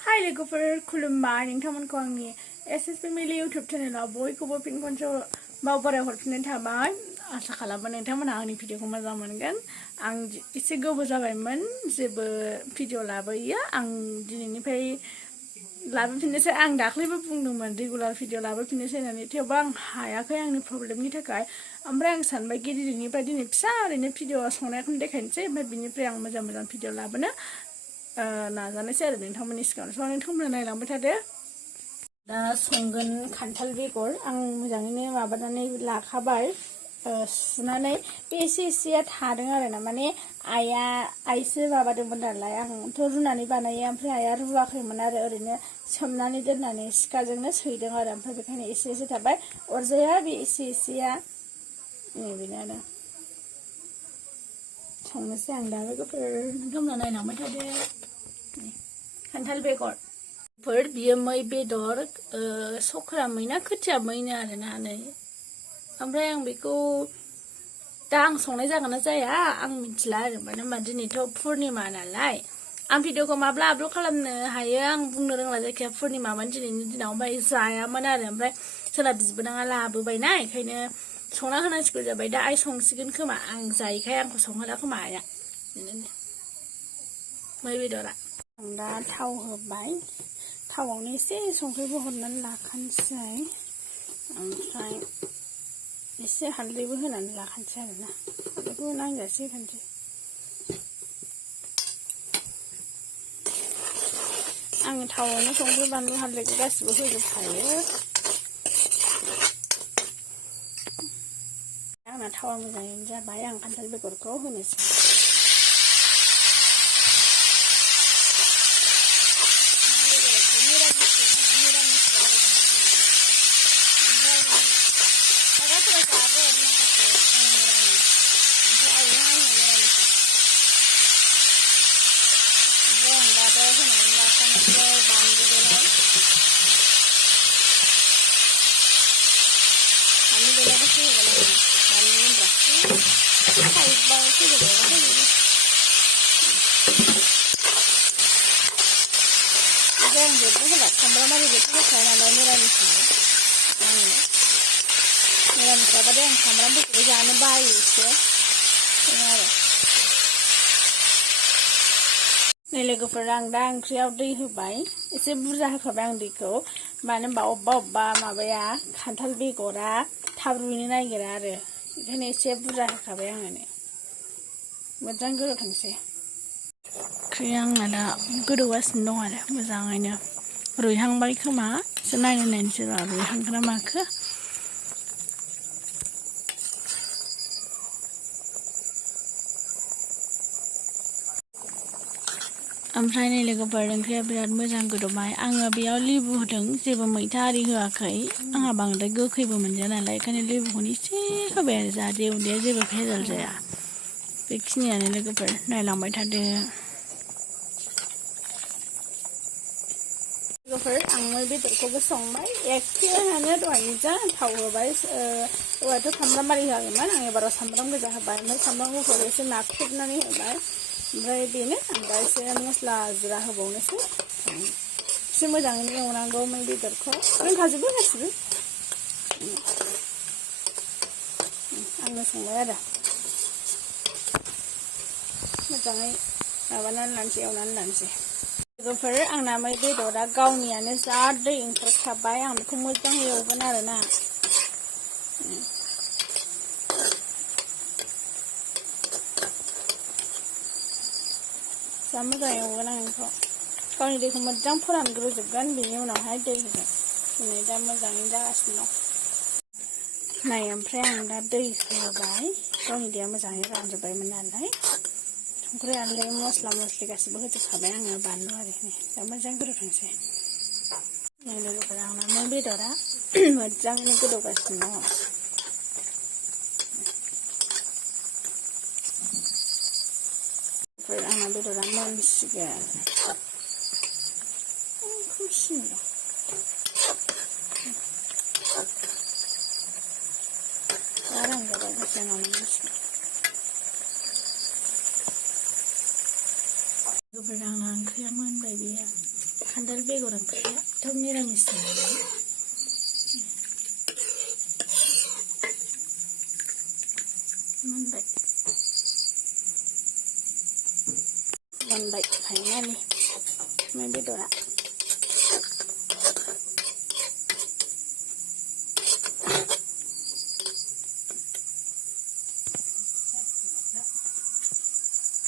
Hai लोगोफोर खुलुमबाय नोंथांमोनखौ आंनि Ssfamily YouTube चेनेलाव बयखौबो फिन खनसे बावबाराय हरफिननाय थाबाय आसा खालामो नोंथांमोना आंनि भिडिअखौ मोजां मोनगोन आं एसे गोबाव जाबायमोन जेबो भिडिअ लाबोयो आं दिनैनिफ्राय लाबोफिननोसै आं दाख्लैबो बुंदोंमोन रेगुलार भिडिअ लाबोफिननोसै होननानै थेवबो आं हायाखै आंनि प्रब्लेमनि थाखाय ओमफ्राय आं सानबाय दिनैनिफ्राय दिनै फिसा ओरैनो भिडिअ संनायखौनो देखायनोसै ओमफ्राय बिनिफ्राय आं मोजां भिडिअ लाबोनो नाजानोसै आरो नोंथांमोननि सिगाङाव स' नोंथांमोना नायलांबाय थादो दा संगोन खान्थाल बेगर आं मोजाङैनो माबानानै लाखाबाय सुनानै बे एसेया थादों आरो ना माने आइसो माबादोंमोन नालाय आंथ' रुनानै बानायो ओमफ्राय आइया रुवाखैमोन आरो ओरैनो सोमनानै दोननानै सिखाजोंनो सैदों आरो ओमफ्राय बेखायनो एसे थाबाय अरजाया बे एसेया बेनो आरो संनोसै आं दा लोगोफोर नोंथांमोना नायलांबाय थादो खान्थाल बेगर बियो मै बेदर सख्रा मै ना खोथिया मैनो आरोना नै ओमफ्राय आं बेखौ दा आं संनाय जागोन ना जाया आं मिथिला आरो मानो होनबा दिनैथ' पुर्निमा नालाय आं भिडिअखौ माब्ला आपल'ड खालामनो हायो आं बुंनो रोंला जायखिया पुर्निमामोन दिनैनि दिनाव ओमफ्राय जायामोन आरो ओमफ्राय सोरबा बिबोनाङा लाबोबायना बेखायनो संना होनांसिगौ जाबाय दा आइ संसिगोन खोमा आं जायैखाय आंखौ संहोला खोमा आइया बिदिनो मै बेदरा आं दा थाव होबाय थावआवनो एसे संख्रिबो हरनानै लाखानोसै ओमफ्राय एसे हालदैबो होनानै लाखानोसै आरोना हालदैखौ नांजासे होखानोसै आङो थावआवनो संख्रि बानलु हालदैखौ गासिबो होजोबखायो आंना थावा मोजाङैनो जाबाय आं खान्थाल बेगरखौ होनोसै सामब्रामारि बेखौ होखाया नालाय मिरामिस जाबाथाय आं सामब्रामफोरखौबो जानो बायो एसे आरो नै लोगोफोर आं दा ओंख्रियाव दै होबाय एसे बुरजा होखाबाय आं दैखौ मानो होनबा अबेबा माबाया खान्थाल बेगरा थाब रुइनो नागिरा आरो ओंखायनो एसे बुरजा होखाबाय आङो मोजां गोदौथोंसै ओंख्रिया आंना दा गोदौगासिनो दं आरो मोजाङैनो रुइहांबाय खोमा एसे नायनोसै र' रुइहांगोन ना माखो ओमफ्राय नै लोगोफोर ओंख्रिया बिराद मोजां गोदौबाय आङो बेयाव लेबु होदों जेबो मैथा आरि होआखै आंहा बांद्राय गोखैबो मोनजाया नालाय ओंखायनो लेबुखौनो एसे होबाय आरो जाहाथे उदैया जेबो भेजाल जाया बेखिनियानो लोगोफोर नायलांबाय थादो लोगोफोर आं मै बेदरखौबो संबाय एखेयानो दहायनिजा थाव होबाय दहायथ' सामब्रामारि होआखैमोन आं एबाराव सामब्राम गोजा होबाय ओमफ्राय सामब्राम गुफुर एसे नाख्रेबनानै होबाय ओमफ्राय बेनो आं दा एसे मस्ला जिरा होबावनोसै एसे मोजाङैनो एवनांगौ मै बेदरखौ रोंखाजोबो गासिबो आंनो संबाय आरो मोजाङै माबानानै लानोसै एवनानै लानोसै लोगोफोर आंना मै बेदरा गावनियानो जा दै ओंखारखाबाय आं बेखौ मोजां एवगोन आरोना जा मोजां एवगोन आं बेखौ गावनि दैखौ मोजां फोरानग्रोजोबगोन बेनि उनावहाय दै होगोन नै दा मोजाङैनो जागासिनो दं नाय ओमफ्राय आं दा दै होबाय गावनि दैया मोजाङै रानजोब्बायमोन नालाय संख्रि हालदै मस्ला मस्लि गासिबो होजोबखाबाय आङो बानलु आरि दा मोजां गोदौथोंसै नै लोगोफोर आंना मै बेदरा मोजाङैनो गोदौगासिनो दङ आंना बेदरा मोनसिगोन खोमसिनो दं आराम जाबाय दसेनो मोनसिगोन लोगोफोर आंना ओंख्रिया मोनबाय बेयो खान्थाल बेगर ओंख्रियाथ' मिरामिस नालाय मोनबाय फाइनालि अमा बेदरा